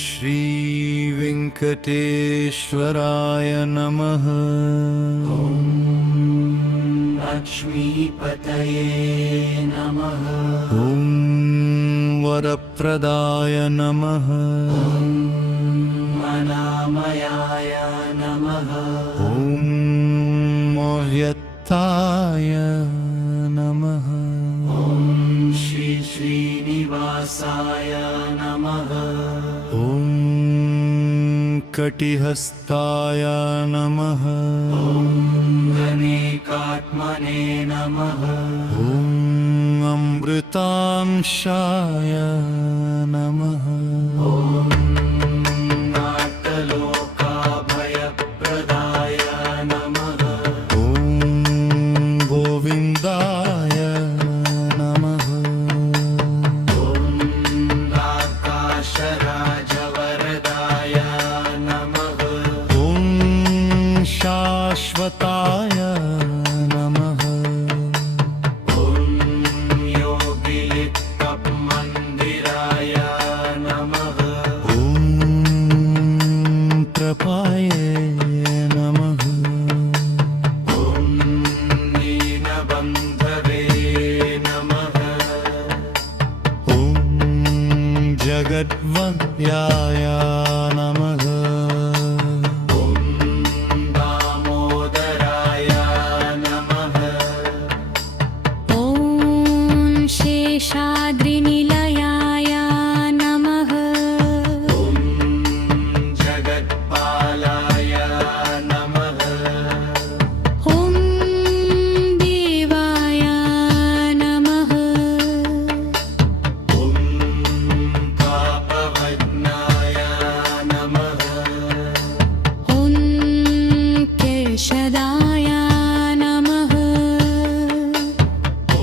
श्री वेंकटेश्वराय नमः। ॐ लक्ष्मीपतये नमः। ॐ वरप्रदाय नमः। ॐ अनामयाय नमः। ॐ मोह्यत्ताय नमः। ॐ श्री श्रीनिवासाय नमः। ॐ कटिहस्ताय नमः। ॐ गणेकात्मने नमः। ॐ अमृतांशाय नमः। ॐ नाट्यलोकाभयप्रदाय नमः। ॐ गोविन्दाय नमः। ॐ आकाशराजवरदाय नमः। ॐ शाश्वताय नमः। ॐ योगिलिङ्गमन्दिराय नमः। ॐ प्रपाये नमः। ॐ दीनबन्धवे नमः। ॐ जगद्वन्द्याय नमः। ॐ दामोदराय नमः। ॐ शेषाद्रिनिलयाय नमः। ॐ जगत्पालाय नमः। ॐ देवाय नमः। ॐ पापभग्नाय नमः। ॐ केशदाय नमः। ॐ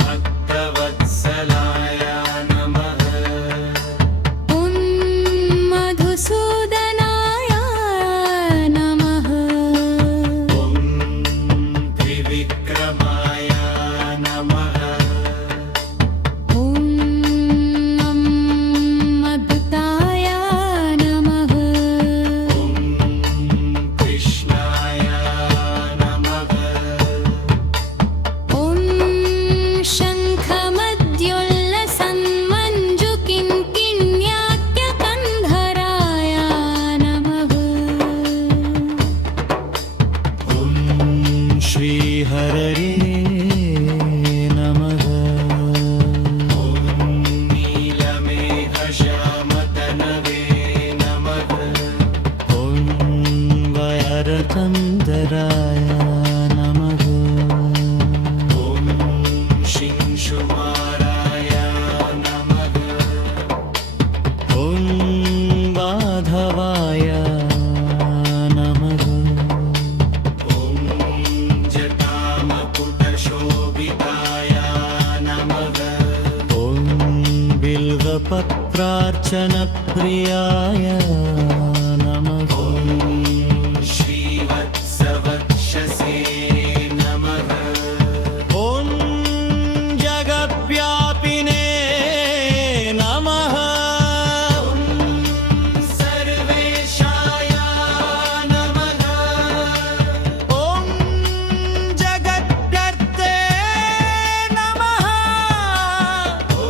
भक्तवत्सलाय नमः। ॐ मधुसूदनाय नमः। ॐ त्रिविक्रमाय नमः। ॐ अद्भुताय नमः। ॐ कृष्णाय नमः। ॐ शङ्खमद्योल्लसन्मञ्जुकिङ्किण्याख्यकन्धराय नमः। ॐ श्रीहरये नमः। ॐ नीलमेघश्यामतनवे नमः। ॐ वरकन्दराय नमः। ॐ शिंशुमाराय नमः। ॐ माधवाय नमः। ॐ जटामकुटशोभिताय नमः। ॐ बिल्वपत्रार्चनप्रियाय नमः। ॐ श्रीवत्सवक्षसे नमः। ॐ जगद्व्यापिने नमः। सर्वेशाय नमः। ॐ जगद्गर्ते नमः। ॐ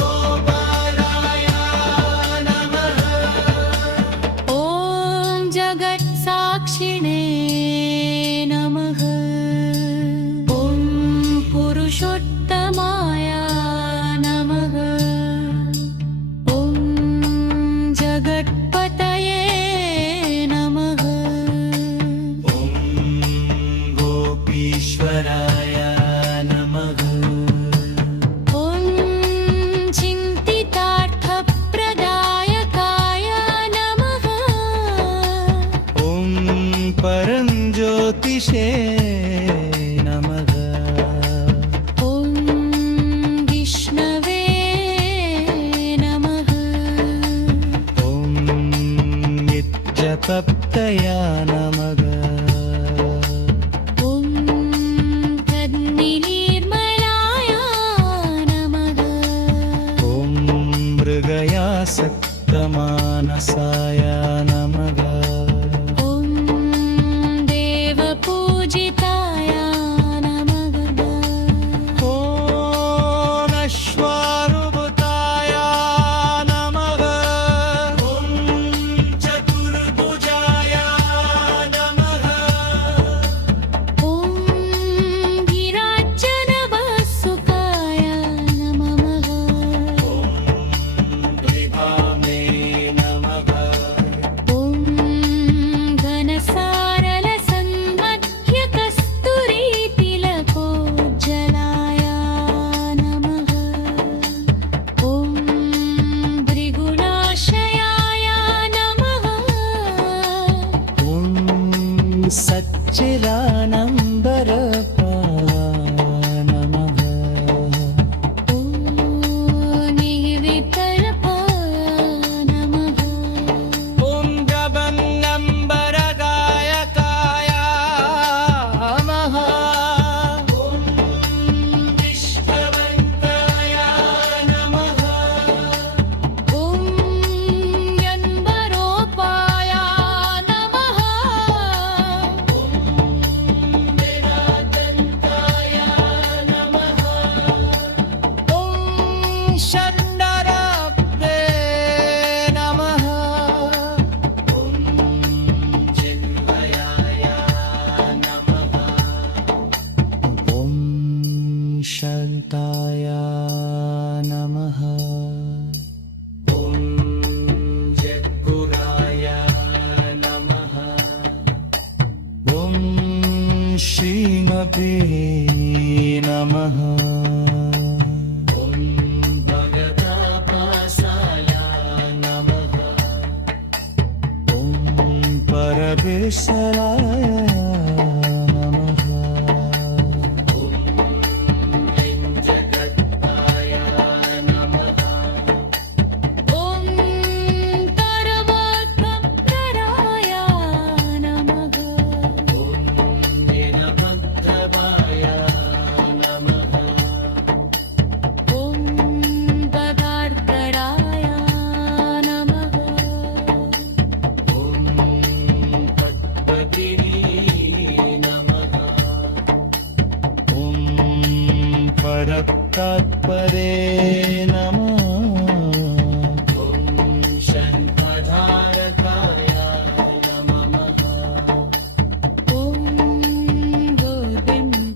गोपालाय नमः। ॐ जगत्साक्षिणे नमः। ॐ पुरुषोत्तमाय नमः। ॐ जगत्पतये नमः। ॐ गोपीश्वराय नमः। ॐ चिन्तितार्थप्रदायकाय नमः। ॐ परञ्ज्योतिषे नमः। ॐ विष्णवे नमः। ॐ नित्यतप्तया नमः। ॐ शान्ताय नमः ॐ जगद्गुराय नमः ॐ श्रीमते नमः ॐ भगवतापासाय नमः ॐ परमेश्वराय नमः ॐ जगत्ताय नमः ॐ सर्वोत्तमकराय नमः ॐ नीलभद्रवाय नमः ॐ गदार्धराय नमः ॐ पद्मदिनी नमः ॐ परत्तत्परे नमः